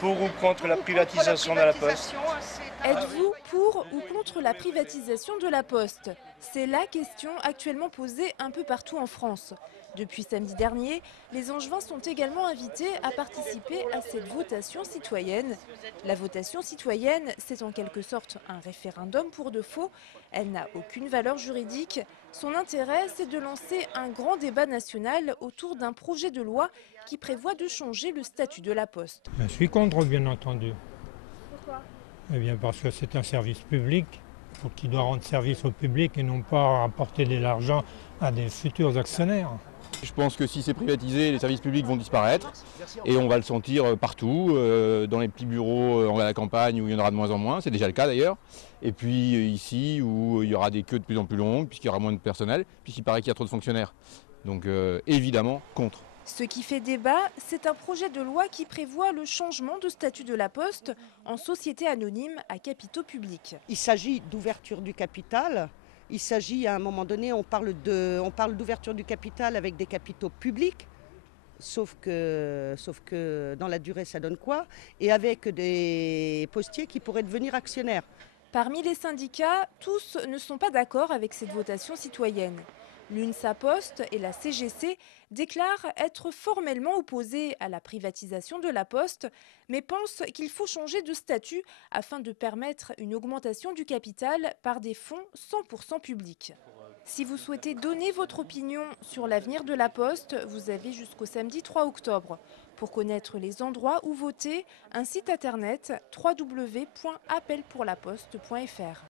Pour ou contre la privatisation de la Poste? Êtes-vous pour ou contre la privatisation de la Poste? C'est la question actuellement posée un peu partout en France. Depuis samedi dernier, les Angevins sont également invités à participer à cette votation citoyenne. La votation citoyenne, c'est en quelque sorte un référendum pour de faux. Elle n'a aucune valeur juridique. Son intérêt, c'est de lancer un grand débat national autour d'un projet de loi qui prévoit de changer le statut de la Poste. Je suis contre, bien entendu. Pourquoi? Eh bien, parce que c'est un service public, qui doit rendre service au public et non pas apporter de l'argent à des futurs actionnaires. Je pense que si c'est privatisé, les services publics vont disparaître et on va le sentir partout, dans les petits bureaux à la campagne où il y en aura de moins en moins, c'est déjà le cas d'ailleurs. Et puis ici où il y aura des queues de plus en plus longues puisqu'il y aura moins de personnel, puisqu'il paraît qu'il y a trop de fonctionnaires. Donc évidemment contre. Ce qui fait débat, c'est un projet de loi qui prévoit le changement de statut de la Poste en société anonyme à capitaux publics. Il s'agit d'ouverture du capital. Il s'agit, à un moment donné, on parle d'ouverture du capital avec des capitaux publics, sauf que dans la durée, ça donne quoi? Et avec des postiers qui pourraient devenir actionnaires. Parmi les syndicats, tous ne sont pas d'accord avec cette votation citoyenne. L'UNSA Poste et la CGC déclarent être formellement opposés à la privatisation de la Poste, mais pensent qu'il faut changer de statut afin de permettre une augmentation du capital par des fonds 100% publics. Si vous souhaitez donner votre opinion sur l'avenir de la Poste, vous avez jusqu'au samedi 3 octobre. Pour connaître les endroits où voter, un site internet www.appelpourlaposte.fr.